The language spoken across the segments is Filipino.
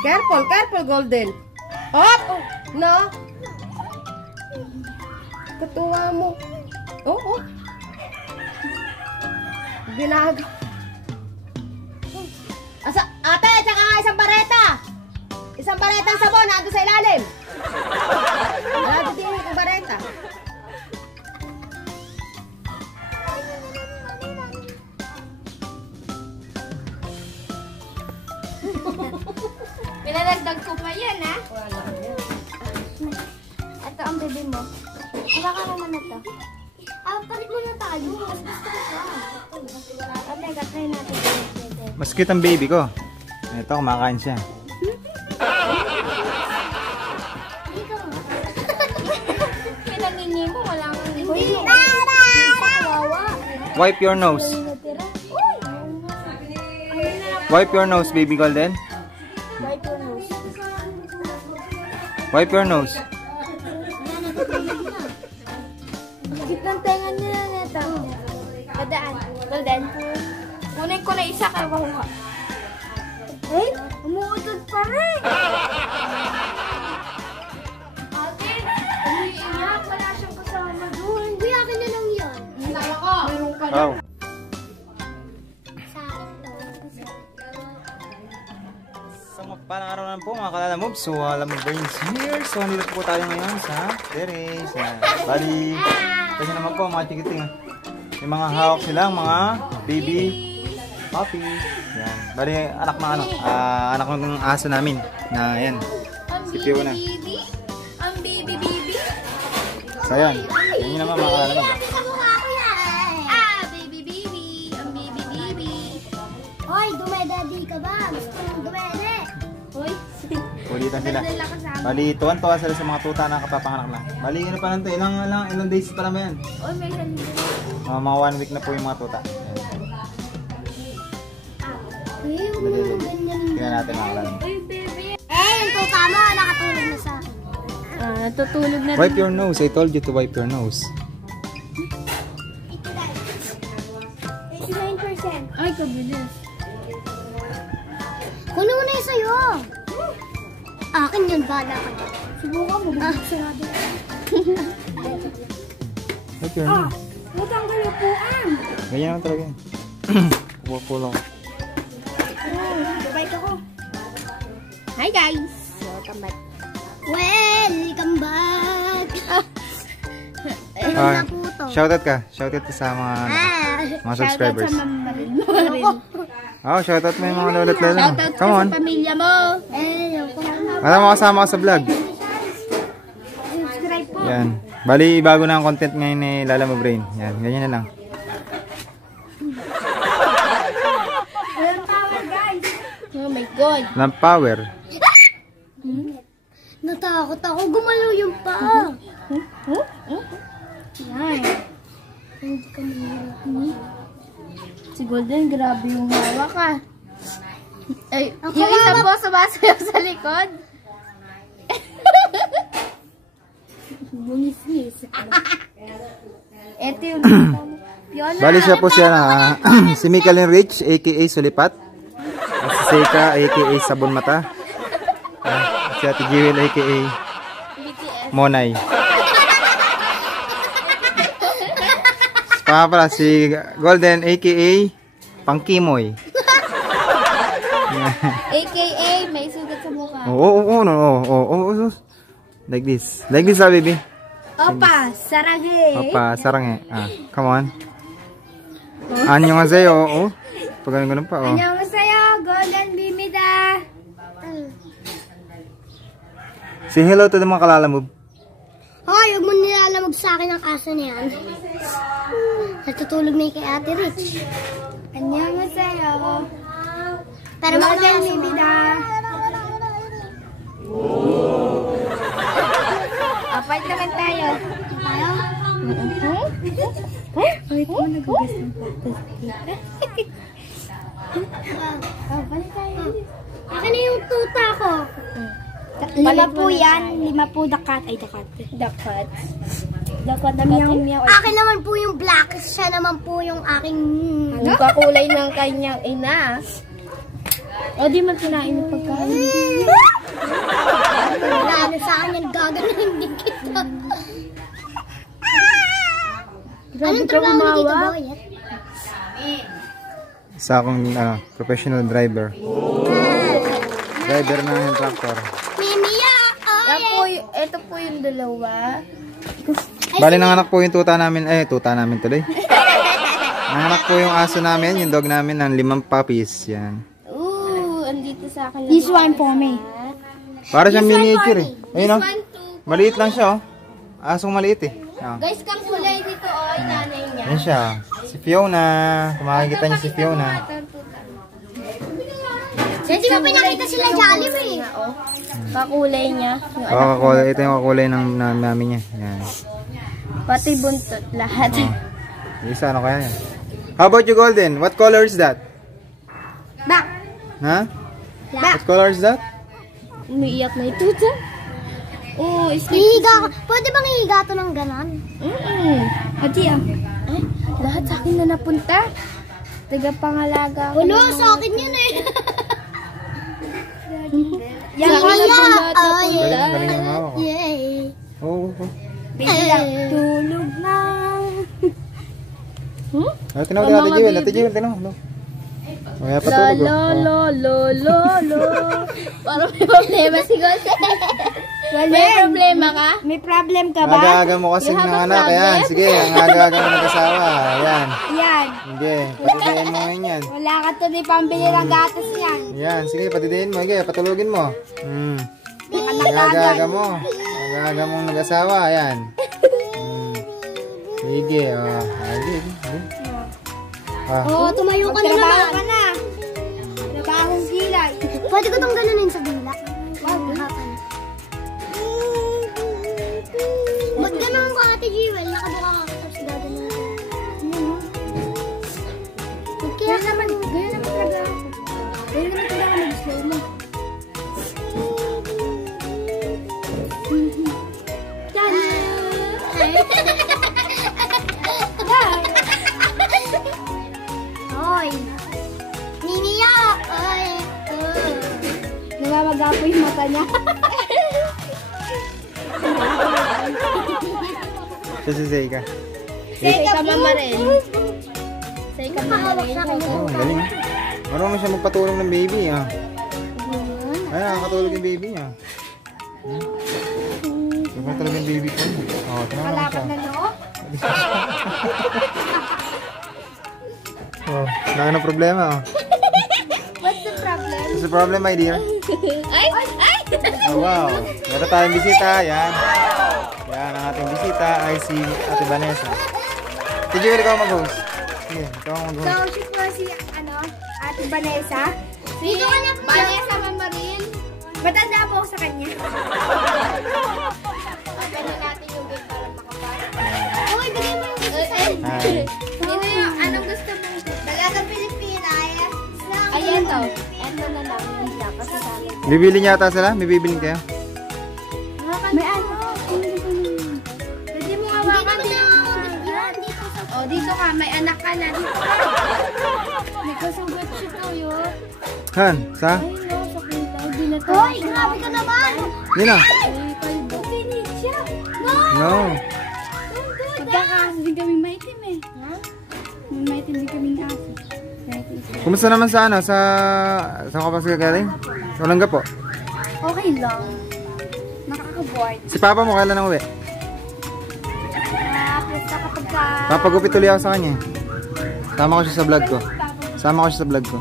Careful, careful, Golden. Op! No. Katuwa mo. Oo. Binag. Ate, tsaka isang bareta. Isang baretang sabon, nandun sa ilalim. Nandun din yung bareta. Pinalagdag ko pa yan, ha? Ito ang bebe mo. Iba ka naman na to. Palit mo na tayo. Mas gusto ko ka. Ate, katry natin. Mas cute ang baby ko. Ito, kumakain siya. Pinangingi mo, walang hindi. Wipe your nose. Wipe your nose, baby Golden. Wipe your nose. Wipe your nose. Cute ng tenga niya na neto. Padaan. Golden. Kunin ko na isa ka makuha. Eh? Umuutod pa rin. Ate, umiiyak. Wala siyang kasama doon. Hindi, akin na lang yan. Tama ko. Mayroon ka na. Oh. So, magpalang araw naman po mga kalalamove. So, alam mo brains here. So, nandito po tayo ngayon sa terrace. Bali, kasi naman po mga chikiting. May mga hawak silang mga baby puppy. Yan. Bali, anak ng ano, anak ng aso namin. Na yan. Si Fiona. Ang baby. So, yan. Yan yun naman mga kalalamove. Baby. Ang baby. Hoy, dumedadi ka ba? Gusto mong dumede? Hoy. Ulitan sila. Bali, tuwan-tuwa sila sa mga tuta na kapapanganak lang. Bali, ano pa lang ito? Ilang days pa naman yan? Hoy, may sandali. Mga 1 week na po yung mga tuta. Tingnan natin mga kalalamove. Uy, baby. Yung tuta mo, nakatulog na sa akin. Natutulog na. Wipe your nose. I told you to wipe your nose. 89%. Ay, kabilis. Kunin mo na yung sa'yo. Akin yun, bala ka dyan. Subukan mo, sarado. Wipe your nose. Butang galupuan. Ganyan naman talaga yan. Pupulang. Babay ko. Hi guys. Welcome back. Welcome back. Ah, shoutout ka. Shoutout ka sa mga subscribers. Oh, shoutout mo yung mga lolo't lolo. Shoutout Come on. sa pamilya mo. Alam mo kasama ko sa vlog. Subscribe po. Yan. Bali, bago na ang content ngayon ni Lala Mo Brain. Yan, ganyan na lang. Walang power guys. Oh my god. Walang power. Natakot ako. Gumalaw yung paa. Yan. Hindi ka mahirap. Si Golden, grabe yung hawak ka. Ay, yung isa po sumasayaw sa likod. Bungis-ngis. Ito yung Fiona. Bali siya po siya na si Mikaelin Rich, aka Sulipat. At si Seika, aka Sabon Mata. Si Ate Jewel, aka BTS. Monay. Pala si Golden, aka Pangkimoy. AKA may sugat sa mukha. Oo. Like this. Like this, baby. Opa, saranghe. Opa, saranghe. Come on. Annyeonghaseyo. Oh. Pag ganun pa, oh. Annyeonghaseyo, Golden Bimida. Say hello to the mga kalalamove. Hoy, huwag mo nilalamog sa akin ang aso niyan. Natutulog na kay Ate Rich. Annyeonghaseyo. Pero Golden Bimida. Fight naman tayo. Tayo? Wait mo, nagugas ng plastic. Balik tayo. Akin na yung tuta ko. 5 po yan. 5 po dakat. Ay, dakat. Dakat. Dakat na meow meow. Akin naman po yung black. Siya naman po yung aking... Anong kakulay ng kanyang ina? O, di man kinain yung pagkain. Ano sa akin, gagawin din kita. Anong trabaho mo dito, Boyet? Isa akong professional driver. Driver ng tractor. Mimiya! Ito po yung dalawa. Bali, nanganak po yung tuta namin. Tuta namin tuloy. Nanganak po yung aso namin, yung dog namin ng 5 puppies. Yan. Ooh, andito sa akin. This one for me. Para siyang miniature eh. Ayun o. Maliit lang siya oh. Asong maliit eh. Guys, kakulay dito yung nanay niya. Yan siya. Si Fiona. Kung makikita niyo si Fiona. Hindi mo pinakita sila Jollibee. Kakulay niya. Ito yung kakulay ng mami niya. Yan. Pati buntot, lahat. Isa, ano kaya yan? How about you, Golden? What color is that? Back. Ha? What color is that? Umiiyak na ito dyan. Oh, Hihiga ka. Pwede bang hihiga to ng ganon? Ati lahat sa akin na napunta. Tagapangalaga. Ulo, sa akin yun eh. Yan ko na lahat Galing napunta. yung hawak ko. Yay. Oo. Biglang tulog na. Tinawag natin Jewel. Natin Jewel, tinawag. Kaya patulog. Lo. Parang may problema si Jose. May problema ka? May problem ka ba? Aga-aga mo kasi ng anak. Ayan, sige. Ang aga-aga mo nag-asawa. Ayan. Yan. Sige, patidiin mo ngayon yan. Wala ka tuloy pambili ng gatas yan. Ayan, sige, patidiin mo. Sige, patulogin mo. Aga-aga mo. Aga-aga mong nag-asawa. Ayan. Sige, Oh, tumayo ka na naman. Trabaho ka na. Trabahong gilay. Pwede ko tong ganunin sa dila. Ba't ganun ko, Ate Jewel? Nakabuka ka tapos gaganon ko. Kaya naman, Ganyan naman talaga. Ganyan naman talaga mag-slow mo. Hoy! Niniya! Oy! Namamaga po yung mata niya. Siya si Zayka. Say ka mama rin. Say ka mama rin. Oh, galing. Marunong siya magpatulong ng baby, ah. Ay, nakakatulog yung baby niya. Nakakatulog yung baby ko. Oh, tinawa lang siya. Na no? Oh, wala na problema, oh. What's the problem? What's the problem, my dear? Ay! Oh, wow. Meron tayong bisita. Yan. Yan, ang ating bisita ay si Ate Vanessa. Si Jewel, ikaw mag-host. Sige, ikaw mag-host. So, shoot mo si, Ate Vanessa. Dito ka na, Vanessa Mamarin. Matanda po ako sa kanya. Pagano natin yung game para makapasok. Uy, bigay mo yung gusto sa'yo. Sino yung, anong gusto mo? Talagang Pilipina, Ayan to. Ito na lang. Yung dapat sa akin. Bibili niya ata sila? May bibili kayo? May ano? Pwede mo hawakan dito. Oh, dito ka. May anak ka na. May kasugat siya to yun. Han, sa? Ay, no. Sa kita. Hindi na to. Hoy, grabe ka naman! Hindi na. Pinit siya. No! No. Magkakaso din kami maitim eh. May maitim din kami ng aso. Kumusta naman sa ano? Sa ka pa sa galing? Sa Olangga po? Okay lang. Nakaka-board. Si Papa mo kailan ang uwi? Plus na kapag ka... Papagupit ulit ako sa kanya. Sama ko siya sa vlog ko. Sama ko siya sa vlog ko.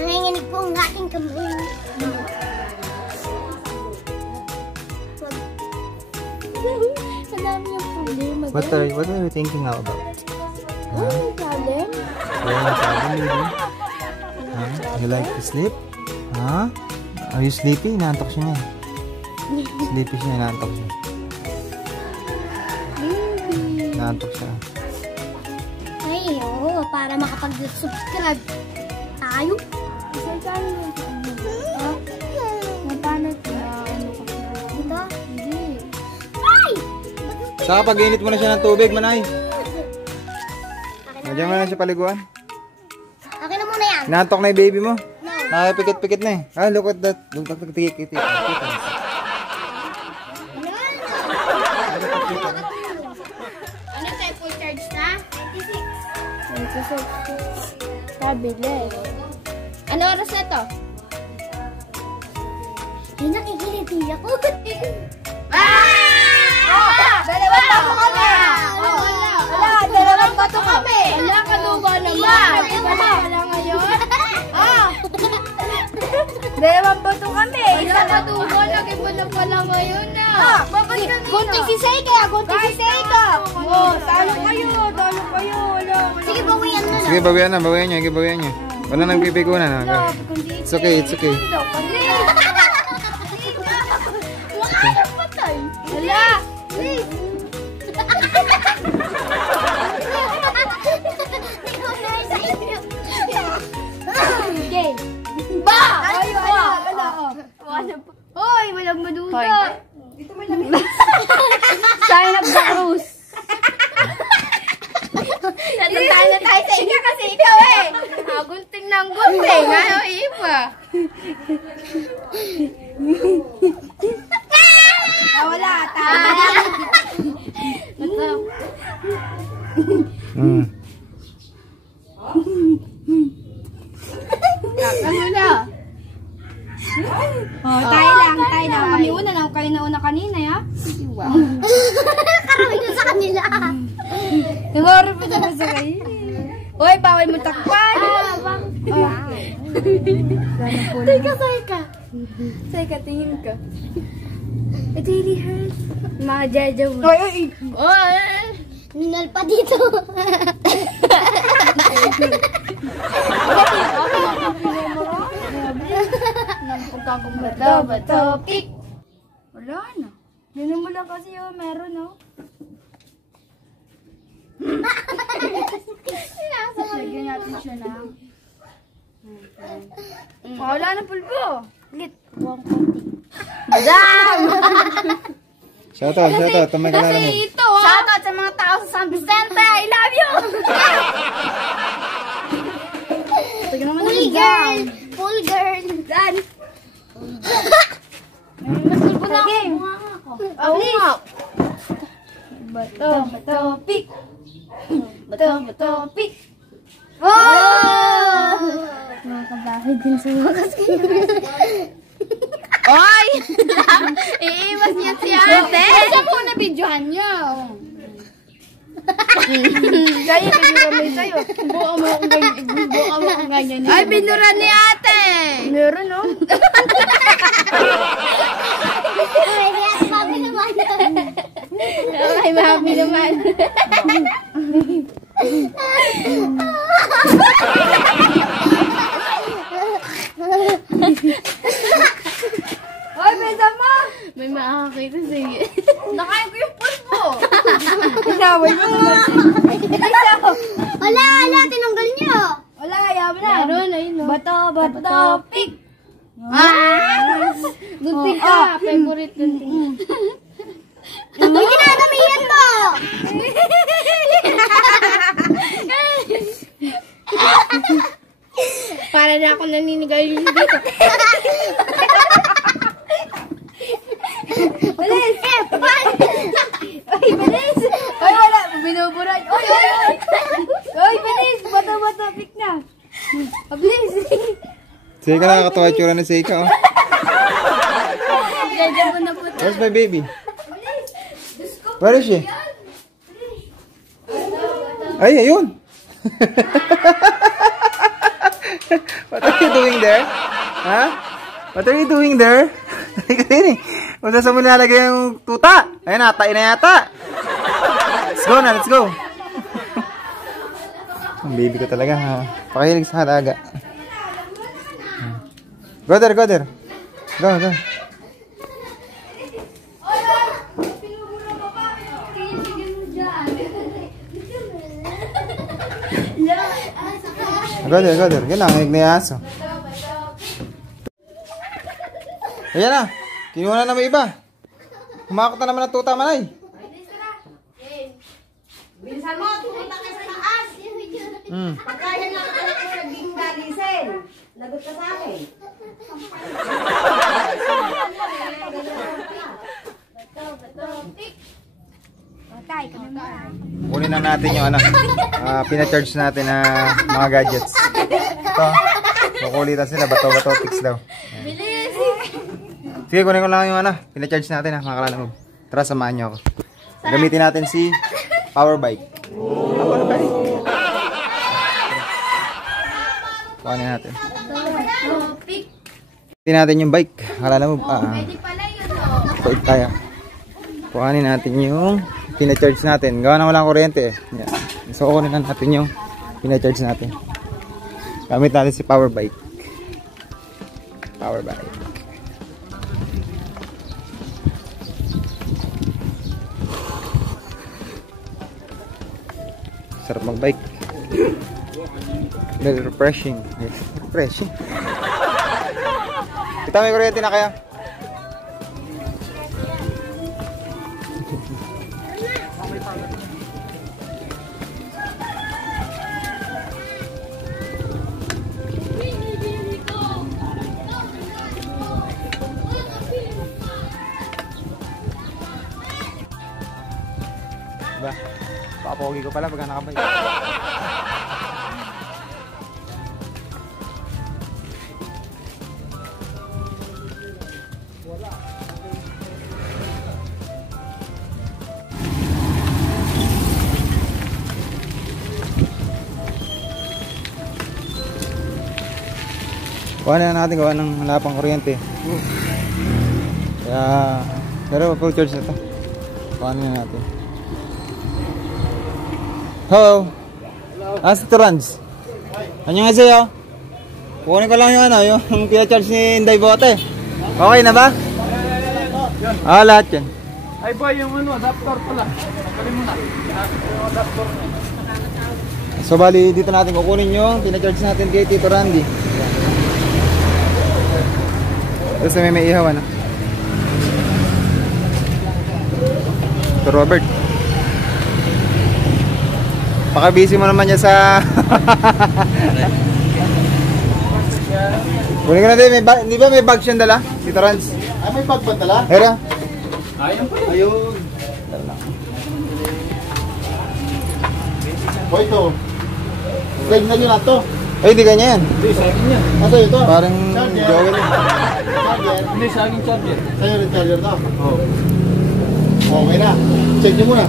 Nanginginig po ang aking kamay. Ang dami yung problema. What are you thinking now about? Oh, problem? You like to sleep? Huh? Are you sleepy? Inaantok siya niya. Sleepy siya, inaantok siya. Inaantok siya. Ay, oo, para makapag-subscribe tayo. Kasi tayo yung ha? Nabanat na ano ka siya. Dito? Hindi. Ay! Saka pag-init mo na siya ng tubig, Manay. Nandiyan mo na siya paliguan. Inaantok na yung baby mo. Nakapikit-pikit na eh. Ah, look at that. Look at that. Ano tayo, full charge na? 26. Pabili. Ano oras na to? Ay, nakikiliti ako. Dalawang bato kami! Wala, dalawang bato kami! Wala, kaluba naman! Wala ngayon? Dalawang bato kami! Wala, kaluba, lagay mo na pala ngayon na! Gunting si Seika! Gunting si Seika! Talo kayo! Talo kayo! Sige, bawian mo na. Sige, bawian na. Bawian niya. Sige, bawian niya. Wala nang pipigunan. Ha? It's okay. It's okay. Wala! Okay. Ba! Hoy, walang maduda. Dito mo lang. Sign of the cruise. Natandaan na tayo sa ika kasi ikaw eh. Gunting ng gunting. Ano iba? Wala. Ano na? Tayo lang. Kami una lang. Kayo na una kanina, ya? Karawin ko sa kanila. Nangoro pa siya sa kayo. Uy, bawal mo takpan. Teka. Seka, tingin ka. It really hurts. Mga jaja mo. Oy! Nunal pa dito. Bato, pick. Wala na. Ganun mo lang kasi yung meron, no? Lagyan natin siya na. Wala na pulbo. Lit. Madam! Shoutout. Tumay ka na namin. Kasi ito, shoutout sa mga tao sa San Vicente. I love you! Full girl. Dan! Mas pulbo na ako. Please! Bato, pick! Bato, pick! Oh! Mga kabahid din sa mga kasi. Oy! Iiwas niya si ate! Saan mo na videohan niya? Kaya, binura mo sa'yo. Buka mo akong ganyan. Ay, binura ni ate! Meron, no? Ay, mami naman. Hoy, besa mo! May makakakita sige. Nakain ko yung pulpo! Inaway mo naman. Wala, tinanggal niyo. Wala, ayaw mo na. Meron, ayun. Bato, pick! Gunting ka, favorite gunting. Uy, ginagamihan mo. Para na ako naninigaw dito. Bilis! Oy, bilis! Oy, wala! Binuburan! Oy, bilis! Bato, pick na! Bilis! Seika, nakakatawa yung tsura ni Seika. Oh. Jaja mo na po. Where's my baby? Where is she? Ay, ayun! What are you doing there? Ha? What are you doing there? Kung saan mo nilalagay yung tuta? Ayun na, tain na yata. Let's go na, let's go. Ang baby ko talaga, ha? Pakilig sa halaga. Go there, go there. Go. Go there. Yan lang, hignig na yung aso. Ayan na. Kinuha na naman iba. Humakot na naman ang tuta manay. Bilisan mo, pumunta ka sa taas. Hmm. Pagkaya ng anak ko naging galisin. Lagot ka sa akin. Patay kami mo. Kunin na natin yung ano, pina-charge natin na mga gadgets. Ito, kukulitan sila, bato-bato, fix daw. Bilis! Sige, kunin ko lang yung ano, pina-charge natin ha, mga kalalamog. Tara, samahan nyo ako. Gamitin natin si power bike. Power bike. Kuhanin natin. Gamitin natin yung bike. Kalalamog. Pwede pala yun o. Bike tayo. Kuhanin natin yung pina-charge natin. Gawa na walang kuryente eh. Yan. So, kunin na natin yung pina-charge natin. Gamit natin si power bike. Power bike. Sarap mag-bike. Very refreshing. Refreshing. Kita may kuryente na kaya? Diba? Papogi ko pala pagka nakabike. Kuha na natin, gawa ng wala pang kuryente. Kaya, pero full charge na ito. Kuha na natin. Hello. Asa to Rans? Annyeonghaseyo. Kunin ko lang yung ano, yung pina-charge ni Inday Bote. Okay na ba? Lahat yan. Ay boy, yung ano, adapter pala. Pagkalin mo na. Yung adapter na. So bali, dito natin kukunin yung pina-charge natin kay Tito Randy. Tapos na may ihaw ano. Ito Robert. Paka-busy mo naman niya sa... Kunin ka na din, di ba may bag siyang dala? Tito Rans? Ay, may bag ba tala? Hera? Ayun pala. Ayun. Boy, ito. Slide na nyo na ito. Ay, hindi ganyan. Hindi, sa akin yan. Nasa ito? Parang Charger. Joel yun. Charger. Hindi, sa aking charger. Sa'yo rin charger to. Oo. Okay na. Check nyo muna.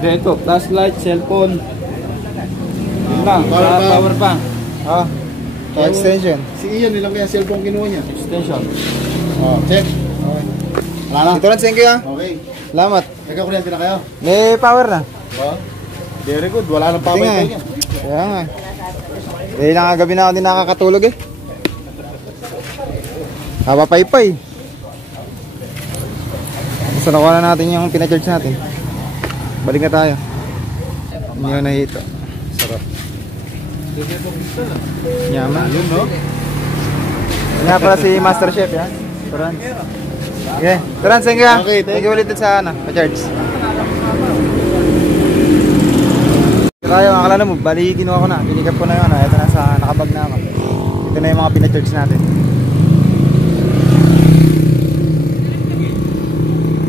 Hindi, ito, flashlight, cellphone. Yun lang, Power sa bank. power bank. Ah, extension. Si Ian, nilang kaya cellphone kinuha niya. Extension. Check. Okay. Wala na. Tito Rans, thank you ah. Okay. Salamat. Nagkakuryente na kayo. May power na. Very good. Wala nang Tingnan pabay eh. niya. Kaya nga. Dahil nakagabi na ako din nakakatulog eh. Kapapaypay. Gusto nakuha na natin yung pinacharge natin. Balik na tayo. Hindi na hito. Sarap. Yaman. Yun, no? Yan nga pala si Master Chef yan. Turan. Okay. Turan, thank you ah. Okay, thank you. Ulit sa ano, pa-charge. Tayo mga kalala mo, bali kinuha ko na. Pinikap ko na yun. Ito na sa nakabag na ako. Ito na yung mga pinacharge natin.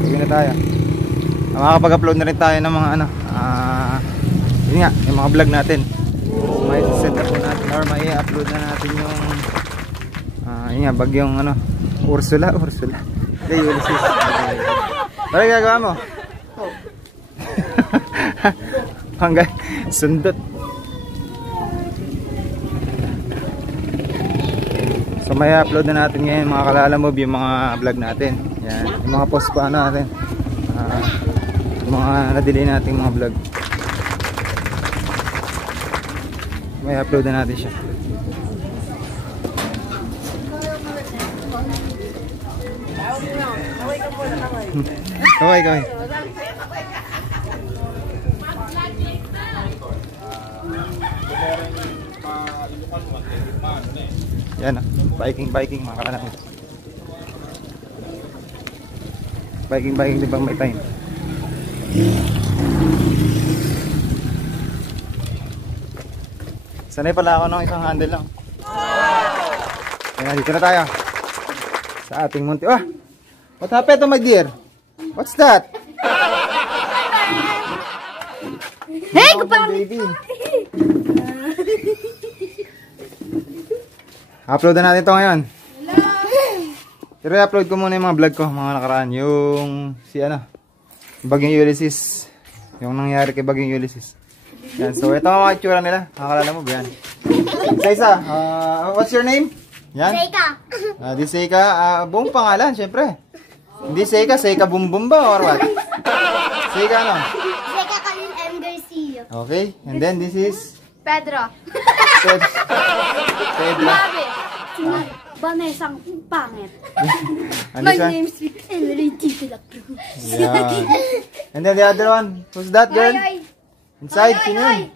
Sige na tayo. Makakapag-upload na rin tayo ng mga ano. Yun nga, yung mga vlog natin. May set up natin or may upload na natin yung yun nga, bagyong ano, Ursula. Hindi, Ulysses. Ano gagawa mo? Hanggang sundot. So may upload na natin ngayon mga kalalamob yung mga vlog natin. Yan, yung mga post pa natin. Yung mga na-delay nating mga vlog. May upload na natin siya. Kaway. Yan ah, biking mga kalalamob. Biking di bang may time. Sanay pala ako ng isang handle lang. Ayan, dito na tayo. Sa ating munti. Ah! What happened to my dear? What's that? Hey, Baby. Upload na natin ito ngayon. Pero i-upload ko muna yung mga vlog ko, mga nakaraan. Yung si ano, Bagyong Ulysses. Yung nangyari kay Bagyong Ulysses. Yan. So ito ang mga itsura nila. Nakakalala mo ba yan? Isa-isa. What's your name? Yan. Seika. Di Seika. Buong pangalan, syempre. Hindi Seika, Seika Bumbum ba or what? Seika ano? Seika Kalin M. Garcia. Okay. And then this is Pedro. Pedro. Babe. Vanessang pangit. Ano siya? is Enrique de la Cruz. Yeah. And then the other one. Who's that girl? Inside, sino yun?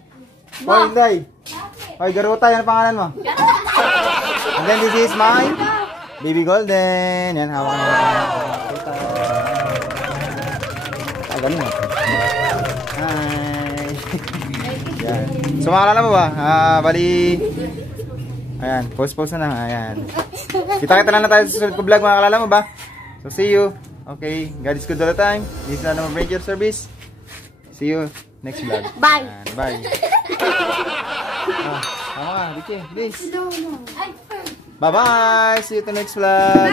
Hoy, Inday. Hoy, Garuta, yan ang pangalan mo. And then this is my Baby Golden. Yan, hawak na. Ganun mo. Hi. Yan. So, makalala mo ba? Bali. Ayan, post na lang. Ayan. Kita-kita lang na tayo sa susunod ko vlog, mga kalala mo ba? So, see you. Okay, God is good all the time. This is Anong Ranger Service. See you next vlog. Bye. Ayan, bye. Tama ka, Vicky. Please. Bye-bye. See you to next vlog.